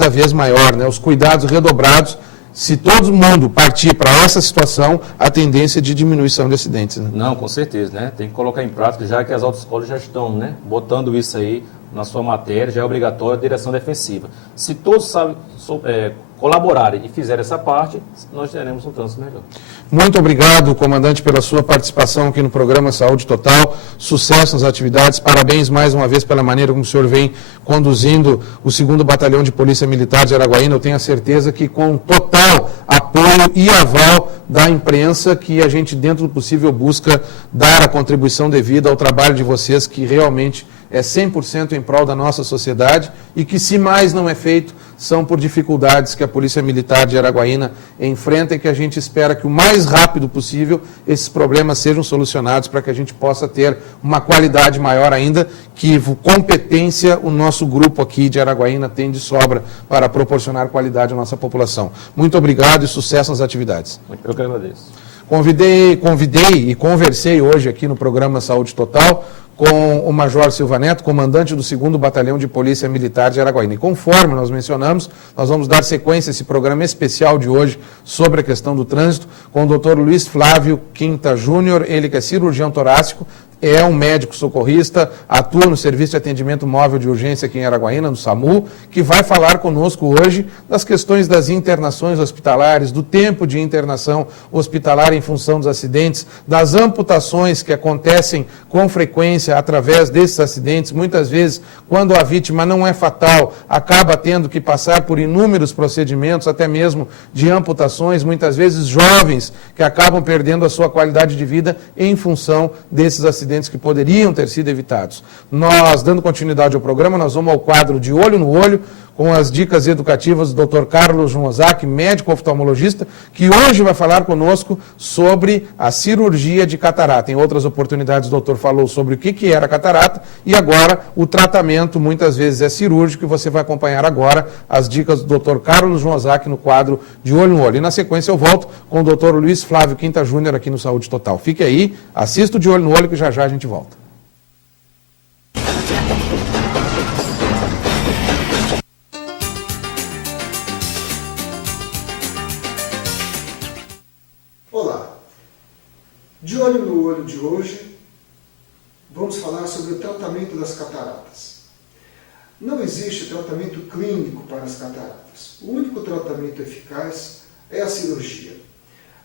cada vez maior, né? Os cuidados redobrados. Se todo mundo partir para essa situação, a tendência é de diminuição de acidentes. Né? Não, com certeza, né? Tem que colocar em prática, já que as autoescolas já estão, né, botando isso aí na sua matéria, já é obrigatório a direção defensiva. Se todos colaborarem e fizerem essa parte, nós teremos um trânsito melhor. Muito obrigado, comandante, pela sua participação aqui no programa Saúde Total. Sucesso nas atividades. Parabéns mais uma vez pela maneira como o senhor vem conduzindo o 2º Batalhão de Polícia Militar de Araguaína. Eu tenho a certeza que com total apoio e aval da imprensa, que a gente, dentro do possível, busca dar a contribuição devida ao trabalho de vocês, que realmente é 100% em prol da nossa sociedade e que, se mais não é feito, são por dificuldades que a Polícia Militar de Araguaína enfrenta e que a gente espera que o mais rápido possível esses problemas sejam solucionados para que a gente possa ter uma qualidade maior ainda, que competência o nosso grupo aqui de Araguaína tem de sobra para proporcionar qualidade à nossa população. Muito obrigado e sucesso nas atividades. Eu que agradeço. Convidei e conversei hoje aqui no programa Saúde Total com o Major Silva Neto, comandante do 2º Batalhão de Polícia Militar de Araguaína. E conforme nós mencionamos, nós vamos dar sequência a esse programa especial de hoje sobre a questão do trânsito com o Dr. Luiz Flávio Quinta Júnior, ele que é cirurgião torácico, é um médico socorrista, atua no Serviço de Atendimento Móvel de Urgência aqui em Araguaína, no SAMU, que vai falar conosco hoje das questões das internações hospitalares, do tempo de internação hospitalar em função dos acidentes, das amputações que acontecem com frequência através desses acidentes. Muitas vezes, quando a vítima não é fatal, acaba tendo que passar por inúmeros procedimentos, até mesmo de amputações, muitas vezes jovens que acabam perdendo a sua qualidade de vida em função desses acidentes que poderiam ter sido evitados. Nós, dando continuidade ao programa, nós vamos ao quadro de Olho no Olho, com as dicas educativas do Dr. Carlos Mozak, médico oftalmologista, que hoje vai falar conosco sobre a cirurgia de catarata. Em outras oportunidades, o doutor falou sobre o que era catarata e agora o tratamento muitas vezes é cirúrgico e você vai acompanhar agora as dicas do Dr. Carlos Mozak no quadro de Olho no Olho. E na sequência eu volto com o Dr. Luiz Flávio Quinta Júnior aqui no Saúde Total. Fique aí, assista o de Olho no Olho que já já a gente volta. De Olho no Olho de hoje, vamos falar sobre o tratamento das cataratas. Não existe tratamento clínico para as cataratas. O único tratamento eficaz é a cirurgia.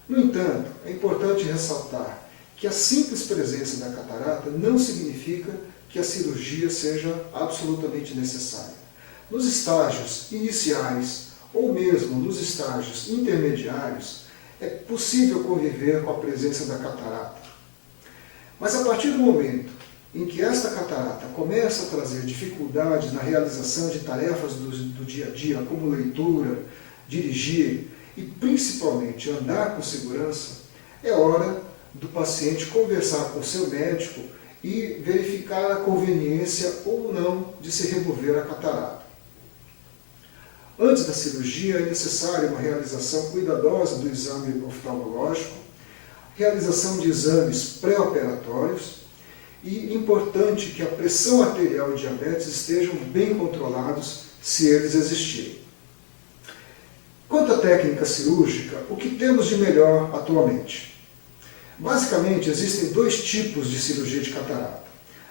No entanto, é importante ressaltar que a simples presença da catarata não significa que a cirurgia seja absolutamente necessária. Nos estágios iniciais ou mesmo nos estágios intermediários, é possível conviver com a presença da catarata. Mas a partir do momento em que esta catarata começa a trazer dificuldades na realização de tarefas do dia a dia, como leitura, dirigir e principalmente andar com segurança, é hora do paciente conversar com o seu médico e verificar a conveniência ou não de se remover a catarata. Antes da cirurgia, é necessária uma realização cuidadosa do exame oftalmológico, realização de exames pré-operatórios e importante que a pressão arterial e diabetes estejam bem controlados, se eles existirem. Quanto à técnica cirúrgica, o que temos de melhor atualmente? Basicamente, existem dois tipos de cirurgia de catarata.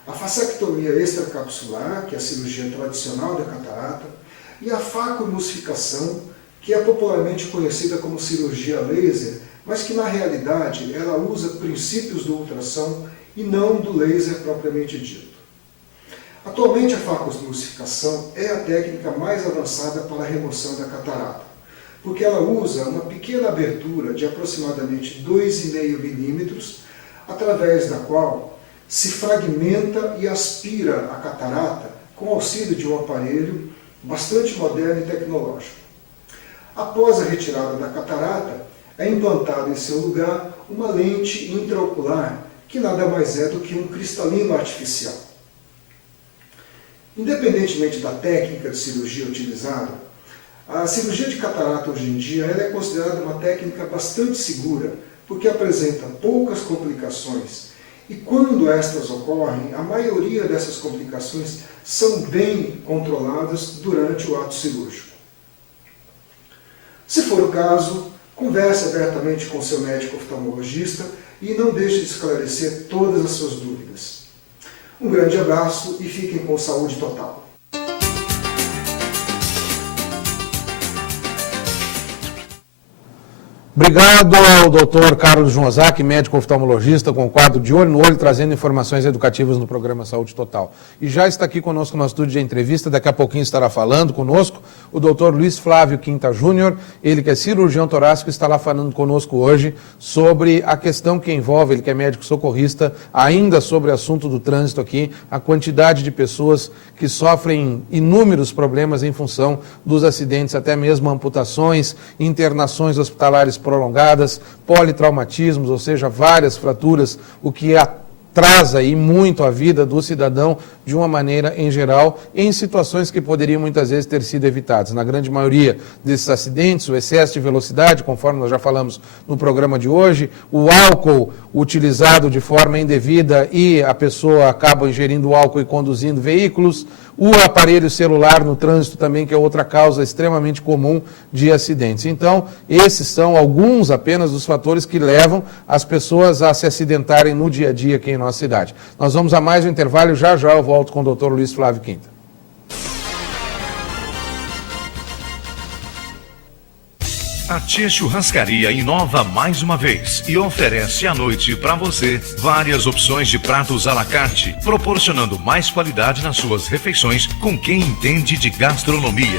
A fasectomia extracapsular, que é a cirurgia tradicional da catarata, e a facoemulsificação, que é popularmente conhecida como cirurgia laser, mas que na realidade ela usa princípios do ultrassom e não do laser propriamente dito. Atualmente a facoemulsificação é a técnica mais avançada para a remoção da catarata, porque ela usa uma pequena abertura de aproximadamente 2,5 milímetros, através da qual se fragmenta e aspira a catarata com auxílio de um aparelho bastante moderno e tecnológico. Após a retirada da catarata, é implantada em seu lugar uma lente intraocular, que nada mais é do que um cristalino artificial. Independentemente da técnica de cirurgia utilizada, a cirurgia de catarata hoje em dia ela é considerada uma técnica bastante segura, porque apresenta poucas complicações. E quando estas ocorrem, a maioria dessas complicações são bem controladas durante o ato cirúrgico. Se for o caso, converse abertamente com seu médico oftalmologista e não deixe de esclarecer todas as suas dúvidas. Um grande abraço e fiquem com saúde total. Obrigado ao Dr. Carlos Jumazaki, médico oftalmologista, com o quadro de Olho no Olho, trazendo informações educativas no programa Saúde Total. E já está aqui conosco no estúdio de entrevista, daqui a pouquinho estará falando conosco o Dr. Luiz Flávio Quinta Júnior, ele que é cirurgião torácico, está lá falando conosco hoje sobre a questão que envolve, ele que é médico socorrista, ainda sobre o assunto do trânsito aqui, a quantidade de pessoas que sofrem inúmeros problemas em função dos acidentes, até mesmo amputações, internações hospitalares prolongadas, politraumatismos, ou seja, várias fraturas, o que atrasa aí muito a vida do cidadão de uma maneira em geral, em situações que poderiam muitas vezes ter sido evitadas. Na grande maioria desses acidentes, o excesso de velocidade, conforme nós já falamos no programa de hoje, o álcool utilizado de forma indevida e a pessoa acaba ingerindo álcool e conduzindo veículos, o aparelho celular no trânsito também, que é outra causa extremamente comum de acidentes. Então, esses são alguns apenas dos fatores que levam as pessoas a se acidentarem no dia a dia aqui em nossa cidade. Nós vamos a mais um intervalo, já eu volto com o Dr. Luiz Flávio Quinta. A Tia Churrascaria inova mais uma vez e oferece à noite para você várias opções de pratos à la carte, proporcionando mais qualidade nas suas refeições com quem entende de gastronomia.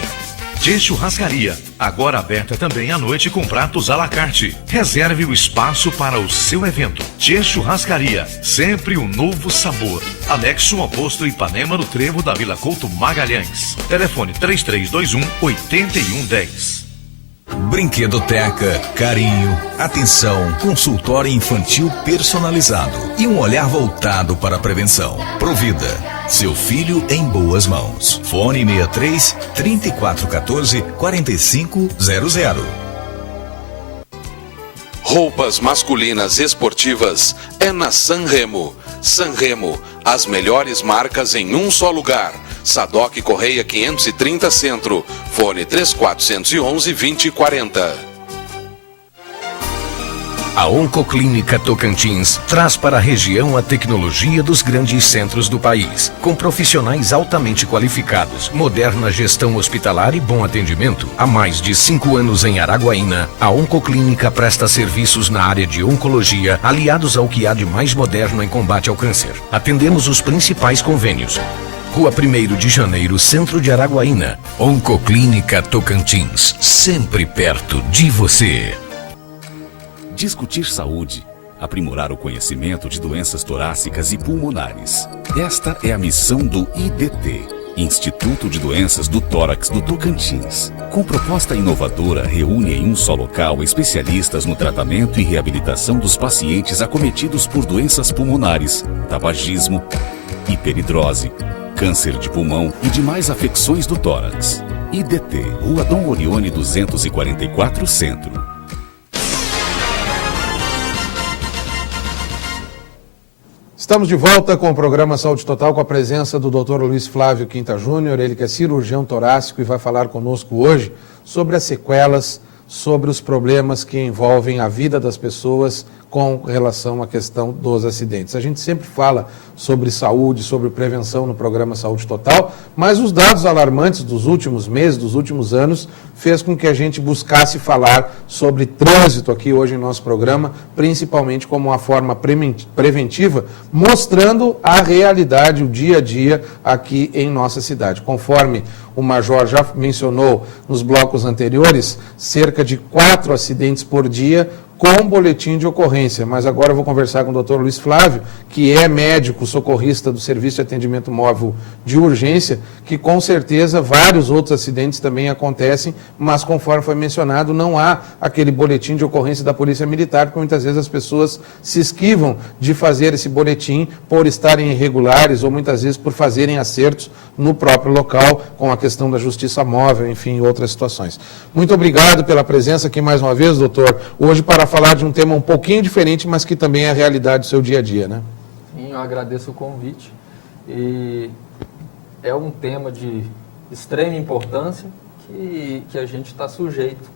Tia Churrascaria, agora aberta também à noite com pratos à la carte. Reserve o espaço para o seu evento. Tia Churrascaria, sempre um novo sabor. Anexo ao posto Ipanema, no Trevo da Vila Couto Magalhães. Telefone 3321-8110. Brinquedoteca, carinho, atenção, consultório infantil personalizado e um olhar voltado para a prevenção. Provida, seu filho em boas mãos. Fone 63 3414 4500. Roupas masculinas esportivas é na Sanremo. Sanremo, as melhores marcas em um só lugar. Sadoc Correia 530 Centro, fone 3411-2040. A Oncoclínica Tocantins traz para a região a tecnologia dos grandes centros do país, com profissionais altamente qualificados, moderna gestão hospitalar e bom atendimento. Há mais de 5 anos em Araguaína, a Oncoclínica presta serviços na área de oncologia, aliados ao que há de mais moderno em combate ao câncer. Atendemos os principais convênios. Rua 1º de Janeiro, Centro de Araguaína. Oncoclínica Tocantins, sempre perto de você. Discutir saúde, aprimorar o conhecimento de doenças torácicas e pulmonares. Esta é a missão do IDT, Instituto de Doenças do Tórax do Tocantins. Com proposta inovadora, reúne em um só local especialistas no tratamento e reabilitação dos pacientes acometidos por doenças pulmonares, tabagismo, hiperidrose, câncer de pulmão e demais afecções do tórax. IDT, Rua Dom Orione 244 Centro. Estamos de volta com o programa Saúde Total, com a presença do Dr. Luiz Flávio Quinta Júnior, ele que é cirurgião torácico e vai falar conosco hoje sobre as sequelas, sobre os problemas que envolvem a vida das pessoas com relação à questão dos acidentes. A gente sempre fala sobre saúde, sobre prevenção no programa Saúde Total, mas os dados alarmantes dos últimos meses, dos últimos anos, fez com que a gente buscasse falar sobre trânsito aqui hoje em nosso programa, principalmente como uma forma preventiva, mostrando a realidade, o dia a dia aqui em nossa cidade. Conforme o Major já mencionou nos blocos anteriores, cerca de 4 acidentes por dia, com boletim de ocorrência, mas agora eu vou conversar com o Dr. Luiz Flávio, que é médico socorrista do Serviço de Atendimento Móvel de Urgência, que com certeza vários outros acidentes também acontecem, mas conforme foi mencionado, não há aquele boletim de ocorrência da Polícia Militar, porque muitas vezes as pessoas se esquivam de fazer esse boletim por estarem irregulares ou muitas vezes por fazerem acertos no próprio local, com a questão da justiça móvel, enfim, outras situações. Muito obrigado pela presença aqui mais uma vez, doutor, hoje para falar de um tema um pouquinho diferente, mas que também é a realidade do seu dia a dia, né? Sim, eu agradeço o convite e é um tema de extrema importância que a gente está sujeito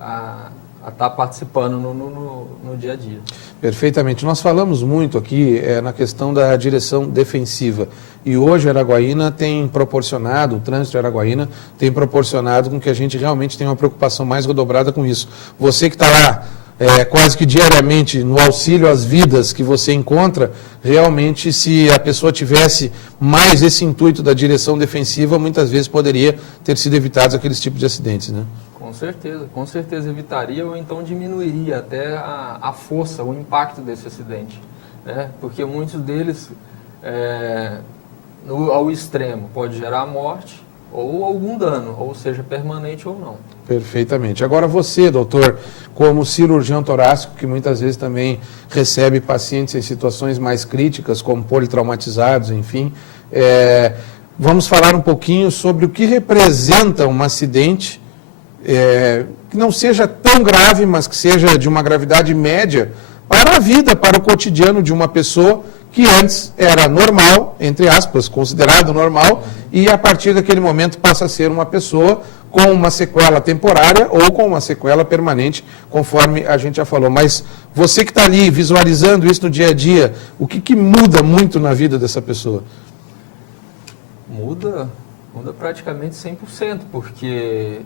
a estar participando no dia a dia. Perfeitamente. Nós falamos muito aqui na questão da direção defensiva. E hoje a Araguaína tem proporcionado, o trânsito de Araguaína tem proporcionado com que a gente realmente tenha uma preocupação mais redobrada com isso. Você que está lá quase que diariamente no auxílio às vidas que você encontra, realmente se a pessoa tivesse mais esse intuito da direção defensiva, muitas vezes poderia ter sido evitados aqueles tipos de acidentes, né? Com certeza evitaria ou então diminuiria até a força, o impacto desse acidente, né? Porque muitos deles, ao extremo, pode gerar morte ou algum dano, ou seja, permanente ou não. Perfeitamente. Agora você, doutor, como cirurgião torácico, que muitas vezes também recebe pacientes em situações mais críticas, como politraumatizados, enfim, vamos falar um pouquinho sobre o que representa um acidente que não seja tão grave, mas que seja de uma gravidade média para a vida, para o cotidiano de uma pessoa que antes era normal, entre aspas, considerado normal, e a partir daquele momento passa a ser uma pessoa com uma sequela temporária ou com uma sequela permanente, conforme a gente já falou. Mas você que está ali visualizando isso no dia a dia, o que muda muito na vida dessa pessoa? Muda praticamente 100%, porque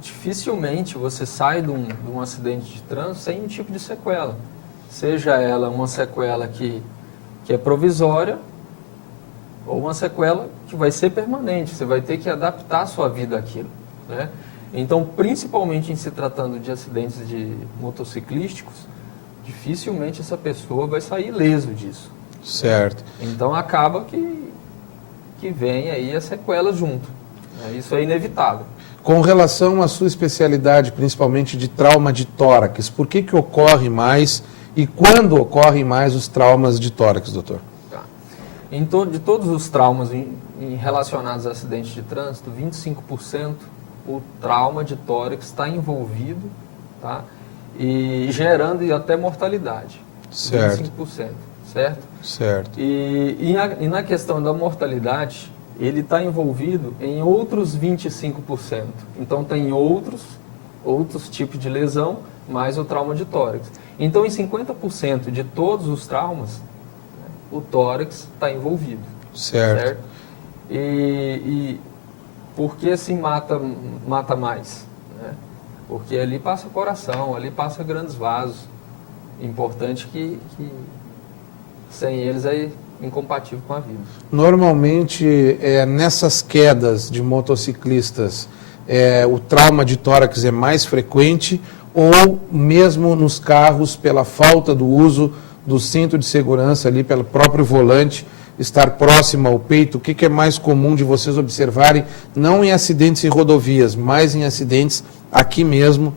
dificilmente você sai de um acidente de trânsito sem um tipo de sequela. Seja ela uma sequela que é provisória ou uma sequela que vai ser permanente. Você vai ter que adaptar a sua vida àquilo, né? Então, principalmente em se tratando de acidentes de motociclísticos, dificilmente essa pessoa vai sair ileso disso. Certo. Então, acaba que vem aí a sequela junto, né? Isso é inevitável. Com relação à sua especialidade, principalmente de trauma de tórax, por que ocorre mais e quando ocorrem mais os traumas de tórax, doutor? Tá. De todos os traumas relacionados a acidentes de trânsito, 25% o trauma de tórax está envolvido, tá? E gerando até mortalidade. Certo. 25%, certo? Certo. E na questão da mortalidade, ele está envolvido em outros 25%. Então, tem outros tipos de lesão, mais o trauma de tórax. Então, em 50% de todos os traumas, o tórax está envolvido. Certo. E por que se mata mais? Né? Porque ali passa coração, ali passa grandes vasos. Importante que sem eles é incompatível com a vida. Normalmente, nessas quedas de motociclistas, o trauma de tórax é mais frequente ou mesmo nos carros, pela falta do uso do cinto de segurança ali, pelo próprio volante, estar próximo ao peito? O que é mais comum de vocês observarem, não em acidentes em rodovias, mas em acidentes aqui mesmo,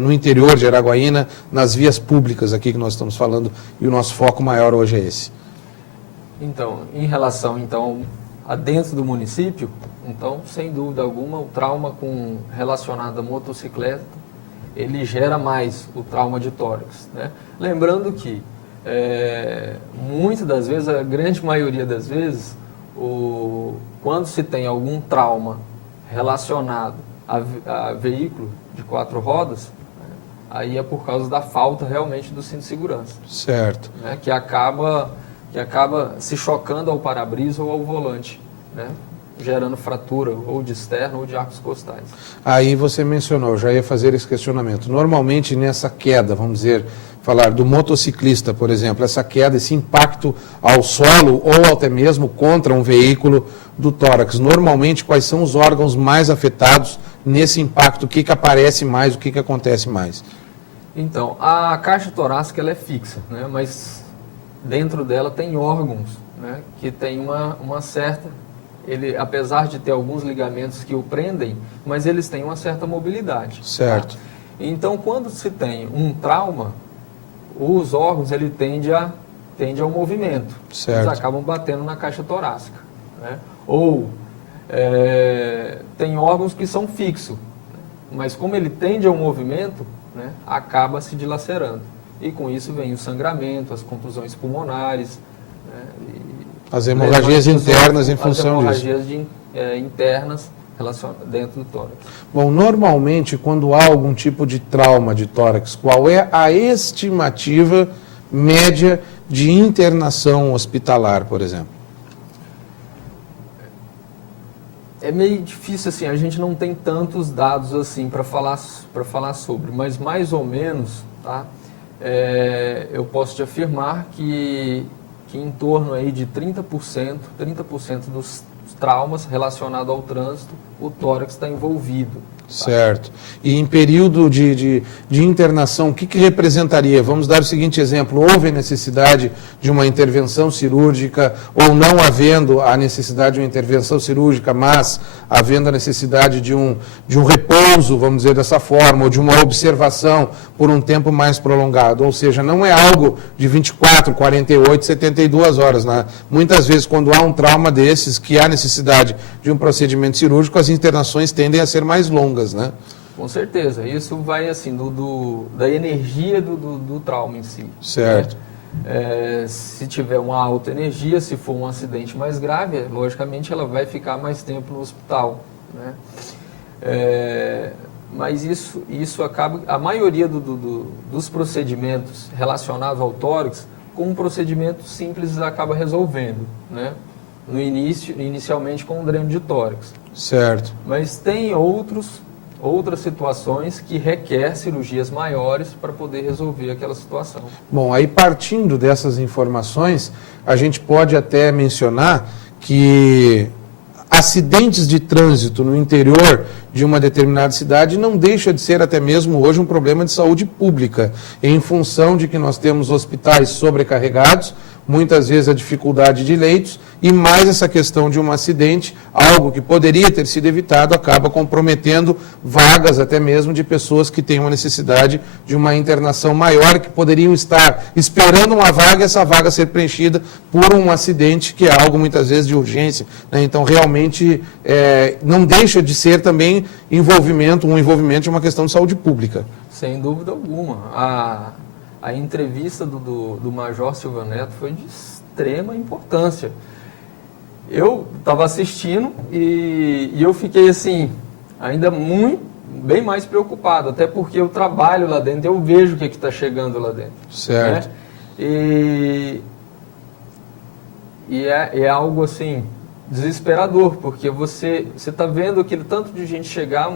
no interior de Araguaína, nas vias públicas aqui que nós estamos falando, e o nosso foco maior hoje é esse? Então, em relação a dentro do município, então, sem dúvida alguma, o trauma relacionado à motocicleta, ele gera mais o trauma de tórax, né? Lembrando que, muitas das vezes, a grande maioria das vezes, quando se tem algum trauma relacionado a veículo de 4 rodas, né, aí é por causa da falta realmente do cinto de segurança. Certo. Né, que acaba se chocando ao para-brisa ou ao volante, né, gerando fratura ou de externo ou de arcos costais. Aí você mencionou, já ia fazer esse questionamento. Normalmente nessa queda, vamos dizer, falar do motociclista, por exemplo, essa queda, esse impacto ao solo ou até mesmo contra um veículo do tórax, normalmente quais são os órgãos mais afetados nesse impacto? O que aparece mais, o que acontece mais? Então, a caixa torácica ela é fixa, né, mas dentro dela tem órgãos, né, que tem uma certa... apesar de ter alguns ligamentos que o prendem, mas eles têm uma certa mobilidade. Certo. Tá? Então, quando se tem um trauma, os órgãos ele tende ao movimento. Certo. Eles acabam batendo na caixa torácica, né? Ou tem órgãos que são fixos, mas como ele tende ao movimento, né, acaba se dilacerando. E com isso vem o sangramento, as contusões pulmonares, né, as hemorragias internas em função disso. As hemorragias internas dentro do tórax. Bom, normalmente, quando há algum tipo de trauma de tórax, qual é a estimativa média de internação hospitalar, por exemplo? É meio difícil, assim, a gente não tem tantos dados assim para falar sobre, mas mais ou menos, tá? Eu posso te afirmar que em torno aí de 30% dos traumas relacionados ao trânsito, o tórax está envolvido. Certo. E em período de internação, o que representaria? Vamos dar o seguinte exemplo: houve necessidade de uma intervenção cirúrgica, ou não havendo a necessidade de uma intervenção cirúrgica, mas havendo a necessidade de um repouso, vamos dizer dessa forma, ou de uma observação por um tempo mais prolongado. Ou seja, não é algo de 24, 48, 72 horas. Né? Muitas vezes, quando há um trauma desses, que há necessidade de um procedimento cirúrgico, as internações tendem a ser mais longas. Né? Com certeza, isso vai assim da energia do trauma em si. Certo. Se tiver uma alta energia, se for um acidente mais grave, logicamente ela vai ficar mais tempo no hospital. Né? Mas isso acaba, a maioria dos procedimentos relacionados ao tórax, com um procedimento simples acaba resolvendo, né? Inicialmente com um dreno de tórax. Certo. Mas tem outras situações que requer cirurgias maiores para poder resolver aquela situação. Bom, aí partindo dessas informações, a gente pode até mencionar que acidentes de trânsito no interior de uma determinada cidade não deixa de ser até mesmo hoje um problema de saúde pública, em função de que nós temos hospitais sobrecarregados, muitas vezes a dificuldade de leitos, e mais essa questão de um acidente, algo que poderia ter sido evitado, acaba comprometendo vagas até mesmo de pessoas que têm uma necessidade de uma internação maior, que poderiam estar esperando uma vaga e essa vaga ser preenchida por um acidente, que é algo muitas vezes de urgência. Né? Então, realmente, não deixa de ser também um envolvimento de uma questão de saúde pública. Sem dúvida alguma. A entrevista do Major Silva Neto foi de extrema importância. Eu estava assistindo e eu fiquei assim, ainda bem mais preocupado, até porque eu trabalho lá dentro, eu vejo o que está chegando lá dentro. Certo. Né? E é algo assim, desesperador, porque você está vendo aquele tanto de gente chegar,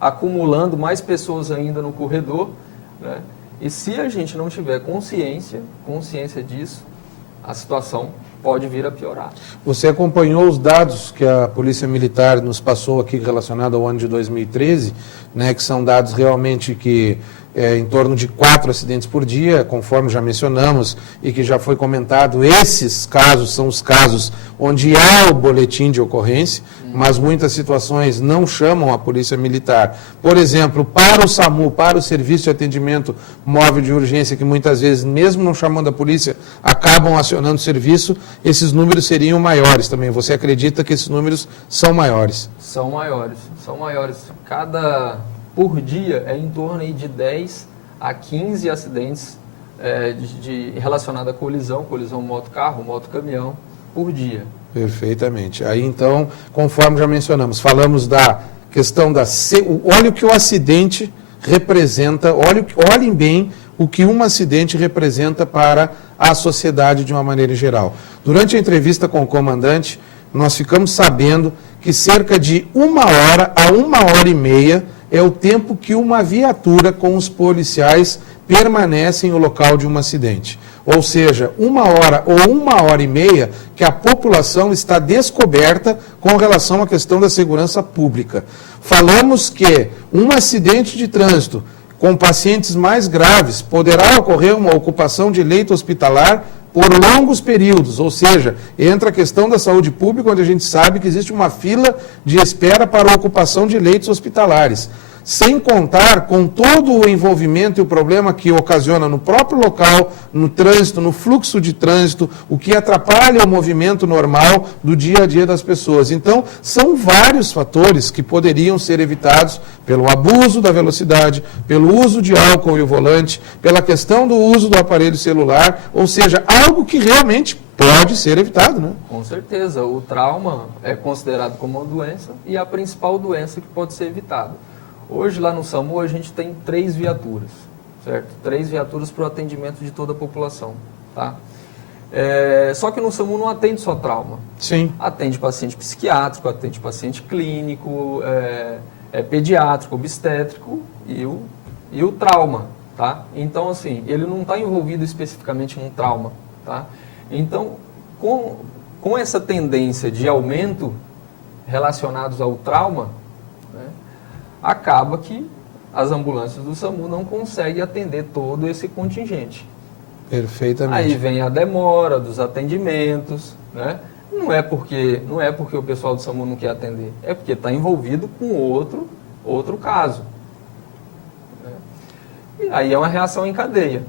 acumulando mais pessoas ainda no corredor, né? E se a gente não tiver consciência disso, a situação pode vir a piorar. Você acompanhou os dados que a Polícia Militar nos passou aqui relacionado ao ano de 2013, né, que são dados realmente que em torno de 4 acidentes por dia, conforme já mencionamos e que já foi comentado. Esses casos são os casos onde há o boletim de ocorrência, mas muitas situações não chamam a Polícia Militar. Por exemplo, para o SAMU, para o Serviço de Atendimento Móvel de Urgência, que muitas vezes, mesmo não chamando a polícia, acabam acionando o serviço, esses números seriam maiores também. Você acredita que esses números são maiores? São maiores. Por dia é em torno aí de 10 a 15 acidentes relacionados à colisão moto-carro, moto-caminhão, por dia. Perfeitamente. Aí então, conforme já mencionamos, falamos da questão olha o que o acidente representa, olhem bem o que um acidente representa para a sociedade de uma maneira geral. Durante a entrevista com o comandante, nós ficamos sabendo que cerca de 1 hora a 1h30 é o tempo que uma viatura com os policiais permanece em o local de um acidente. Ou seja, 1 hora ou 1h30 que a população está descoberta com relação à questão da segurança pública. Falamos que um acidente de trânsito com pacientes mais graves poderá ocorrer uma ocupação de leito hospitalar por longos períodos, ou seja, entra a questão da saúde pública, onde a gente sabe que existe uma fila de espera para a ocupação de leitos hospitalares. sem contar com todo o envolvimento e o problema que ocasiona no próprio local, no trânsito, no fluxo de trânsito, o que atrapalha o movimento normal do dia a dia das pessoas. Então, são vários fatores que poderiam ser evitados pelo abuso da velocidade, pelo uso de álcool e o volante, pela questão do uso do aparelho celular, ou seja, algo que realmente pode ser evitado, né? Com certeza, o trauma é considerado como uma doença e a principal doença que pode ser evitada. Hoje lá no SAMU a gente tem 3 viaturas, certo? 3 viaturas para o atendimento de toda a população, tá? Só que no SAMU não atende só trauma. Sim. Atende paciente psiquiátrico, atende paciente clínico, pediátrico, obstétrico e o trauma, tá? Então, assim, ele não está envolvido especificamente em um trauma, tá? Então, com essa tendência de aumento relacionados ao trauma, né, acaba que as ambulâncias do SAMU não conseguem atender todo esse contingente. Perfeitamente. Aí vem a demora dos atendimentos, né? Não é porque o pessoal do SAMU não quer atender, é porque está envolvido com outro caso. Né? E aí é uma reação em cadeia.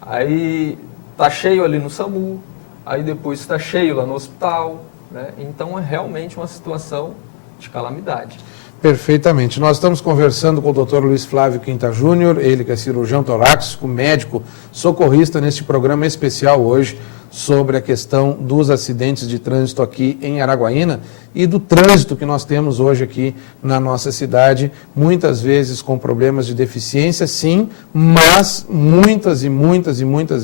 Aí está cheio ali no SAMU, aí depois está cheio lá no hospital, né? Então é realmente uma situação de calamidade. Perfeitamente. Nós estamos conversando com o Dr. Luiz Flávio Quinta Júnior, ele que é cirurgião torácico, médico, socorrista, neste programa especial hoje sobre a questão dos acidentes de trânsito aqui em Araguaína e do trânsito que nós temos hoje aqui na nossa cidade, muitas vezes com problemas de deficiência, sim, mas muitas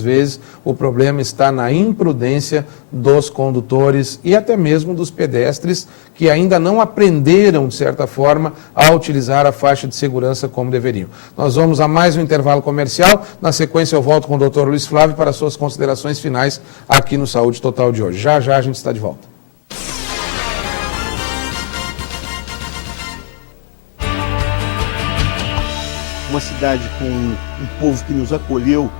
vezes o problema está na imprudência dos condutores e até mesmo dos pedestres que ainda não aprenderam, de certa forma, a utilizar a faixa de segurança como deveriam. Nós vamos a mais um intervalo comercial, na sequência eu volto com o Dr. Luiz Flávio para suas considerações finais aqui no Saúde Total de hoje. Já a gente está de volta. Uma cidade com um povo que nos acolheu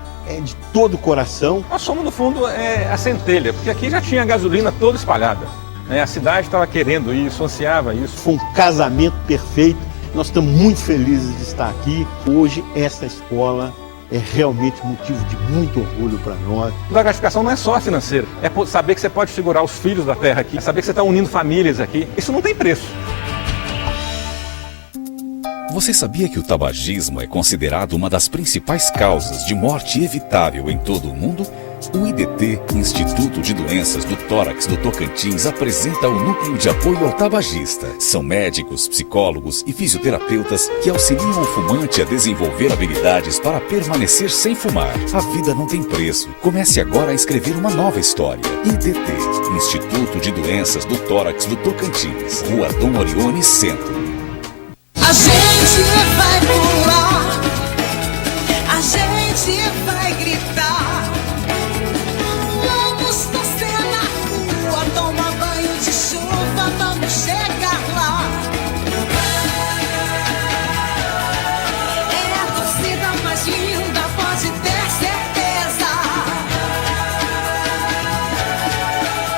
de todo o coração. Nós somos, no fundo, a centelha, porque aqui já tinha gasolina toda espalhada. A cidade estava querendo isso, ansiava isso. Foi um casamento perfeito. Nós estamos muito felizes de estar aqui. Hoje, essa escola é realmente motivo de muito orgulho para nós. A gratificação não é só financeira, é saber que você pode segurar os filhos da terra aqui, é saber que você está unindo famílias aqui. Isso não tem preço. Você sabia que o tabagismo é considerado uma das principais causas de morte evitável em todo o mundo? O IDT, Instituto de Doenças do Tórax do Tocantins, apresenta o Núcleo de Apoio ao Tabagista. São médicos, psicólogos e fisioterapeutas que auxiliam o fumante a desenvolver habilidades para permanecer sem fumar. A vida não tem preço. Comece agora a escrever uma nova história. IDT, Instituto de Doenças do Tórax do Tocantins, Rua Dom Orione, Centro. A gente vai pular, a gente vai gritar, vamos torcer na rua, tomar banho de chuva, vamos chegar lá. É a torcida mais linda, pode ter certeza.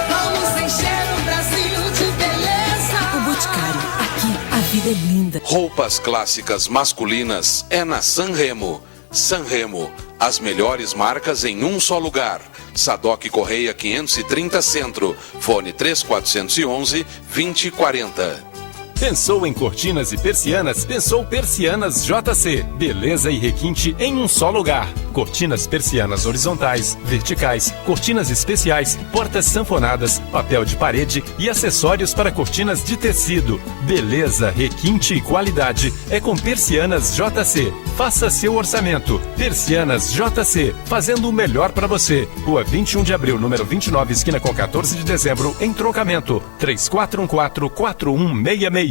Vamos encher o Brasil de beleza. O Boticário, aqui a vida é linda. Roupas clássicas masculinas é na Sanremo. Sanremo, as melhores marcas em um só lugar. Sadoc Correia 530 Centro, fone 3411-2040. Pensou em cortinas e persianas? Pensou Persianas JC. Beleza e requinte em um só lugar. Cortinas persianas horizontais, verticais, cortinas especiais, portas sanfonadas, papel de parede e acessórios para cortinas de tecido. Beleza, requinte e qualidade é com Persianas JC. Faça seu orçamento. Persianas JC, fazendo o melhor para você. Rua 21 de abril, número 29, esquina com 14 de dezembro, em Trocamento. 3414-4166.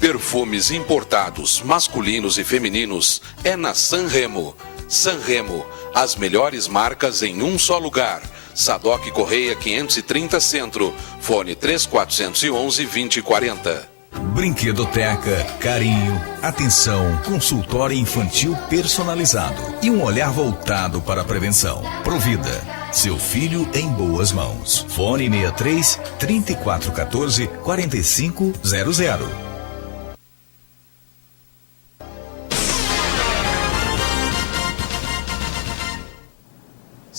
Perfumes importados, masculinos e femininos, é na Sanremo. Sanremo, as melhores marcas em um só lugar. Sadoc Correia 530 Centro, fone 3411-2040. Brinquedoteca, carinho, atenção, consultório infantil personalizado e um olhar voltado para a prevenção. Provida, seu filho em boas mãos. Fone 63 3414 4500.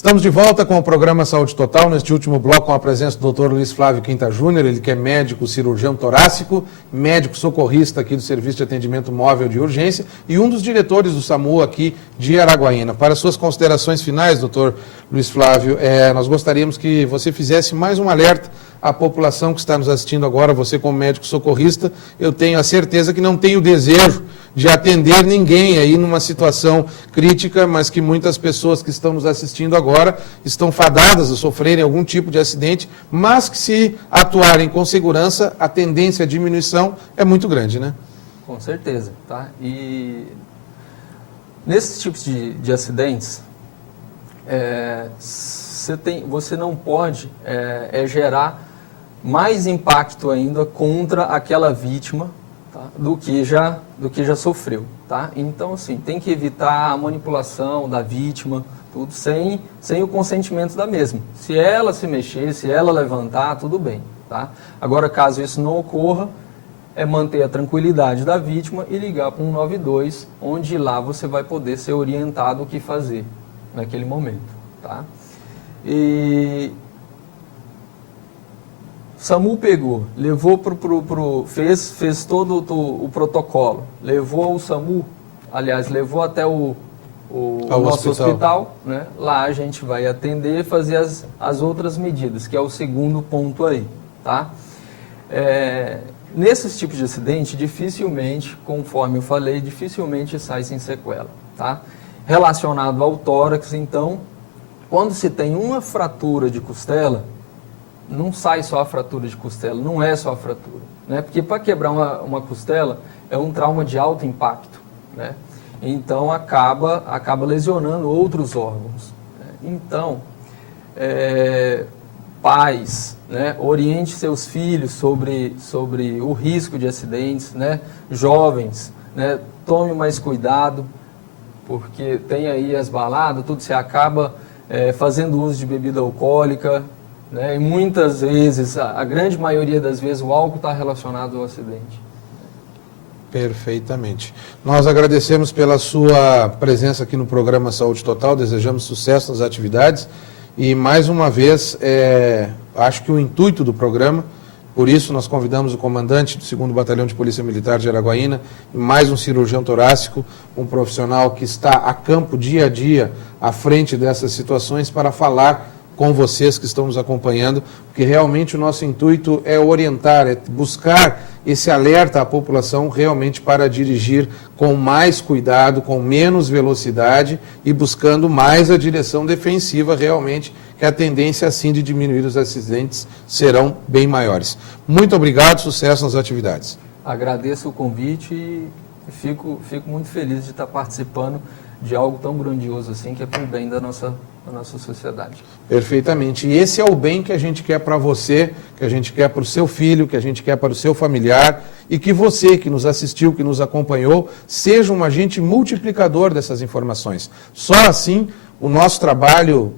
Estamos de volta com o programa Saúde Total, neste último bloco com a presença do Dr. Luiz Flávio Quinta Júnior, ele que é médico cirurgião torácico, médico socorrista aqui do Serviço de Atendimento Móvel de Urgência e um dos diretores do SAMU aqui de Araguaína. Para suas considerações finais, Dr. Luiz Flávio, nós gostaríamos que você fizesse mais um alerta à população que está nos assistindo agora, você como médico socorrista, eu tenho a certeza que não tem o desejo de atender ninguém aí numa situação crítica, mas que muitas pessoas que estão nos assistindo agora estão fadadas a sofrerem algum tipo de acidente, mas que se atuarem com segurança, a tendência à diminuição é muito grande, né? Com certeza, tá? E nesses tipos de acidentes, você não pode gerar mais impacto ainda contra aquela vítima, tá? do que já sofreu, tá? Então, assim, tem que evitar a manipulação da vítima, tudo sem o consentimento da mesma. Se ela se mexer, se ela levantar, tudo bem, tá? Agora, caso isso não ocorra, é manter a tranquilidade da vítima e ligar para o 192, onde lá você vai poder ser orientado o que fazer naquele momento, tá? E SAMU pegou, levou fez todo o protocolo, levou o SAMU, aliás, levou até o nosso hospital, né? Lá a gente vai atender e fazer as outras medidas, que é o segundo ponto aí, tá? Nesses tipos de acidente, dificilmente, conforme eu falei, dificilmente sai sem sequela, tá? Relacionado ao tórax, então, quando se tem uma fratura de costela, não sai só a fratura de costela, não é só a fratura, né? Porque para quebrar uma costela é um trauma de alto impacto, né? Então acaba lesionando outros órgãos, né? Então, pais, né? Oriente seus filhos sobre o risco de acidentes, né? Jovens, né? Tome mais cuidado, porque tem aí as baladas, tudo, você acaba fazendo uso de bebida alcoólica, né? E muitas vezes, a grande maioria das vezes, o álcool está relacionado ao acidente. Perfeitamente. Nós agradecemos pela sua presença aqui no programa Saúde Total, desejamos sucesso nas atividades e, mais uma vez, acho que o intuito do programa, por isso nós convidamos o comandante do 2º Batalhão de Polícia Militar de Araguaína e mais um cirurgião torácico, um profissional que está a campo dia a dia à frente dessas situações para falar com vocês que estão nos acompanhando, porque realmente o nosso intuito é orientar, é buscar esse alerta à população realmente para dirigir com mais cuidado, com menos velocidade e buscando mais a direção defensiva realmente, que a tendência assim de diminuir os acidentes serão bem maiores. Muito obrigado, sucesso nas atividades. Agradeço o convite e fico muito feliz de estar participando de algo tão grandioso assim, que é para o bem da nossa sociedade. Perfeitamente. E esse é o bem que a gente quer para você, que a gente quer para o seu filho, que a gente quer para o seu familiar e que você que nos assistiu, que nos acompanhou, seja um agente multiplicador dessas informações. Só assim o nosso trabalho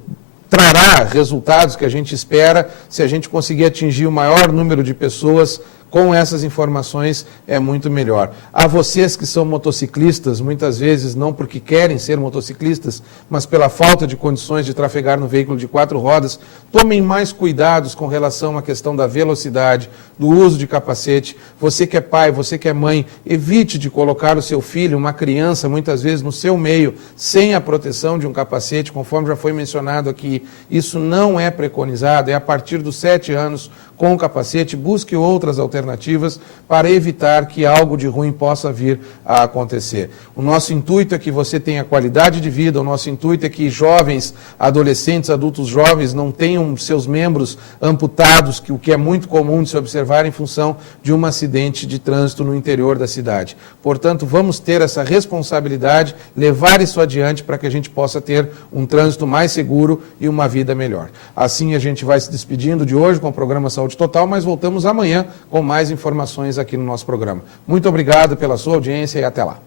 trará resultados que a gente espera se a gente conseguir atingir o maior número de pessoas com essas informações é muito melhor. A vocês que são motociclistas, muitas vezes não porque querem ser motociclistas, mas pela falta de condições de trafegar no veículo de 4 rodas, tomem mais cuidados com relação à questão da velocidade, do uso de capacete. Você que é pai, você que é mãe, evite de colocar o seu filho, uma criança, muitas vezes no seu meio, sem a proteção de um capacete, conforme já foi mencionado aqui. Isso não é preconizado, é a partir dos 7 anos com o capacete. Busque outras alternativas para evitar que algo de ruim possa vir a acontecer. O nosso intuito é que você tenha qualidade de vida, o nosso intuito é que jovens, adolescentes, adultos jovens não tenham seus membros amputados, o que é muito comum de se observar em função de um acidente de trânsito no interior da cidade. Portanto, vamos ter essa responsabilidade, levar isso adiante para que a gente possa ter um trânsito mais seguro e uma vida melhor. Assim a gente vai se despedindo de hoje com o programa Saúde Total, mas voltamos amanhã com mais informações aqui no nosso programa. Muito obrigado pela sua audiência e até lá.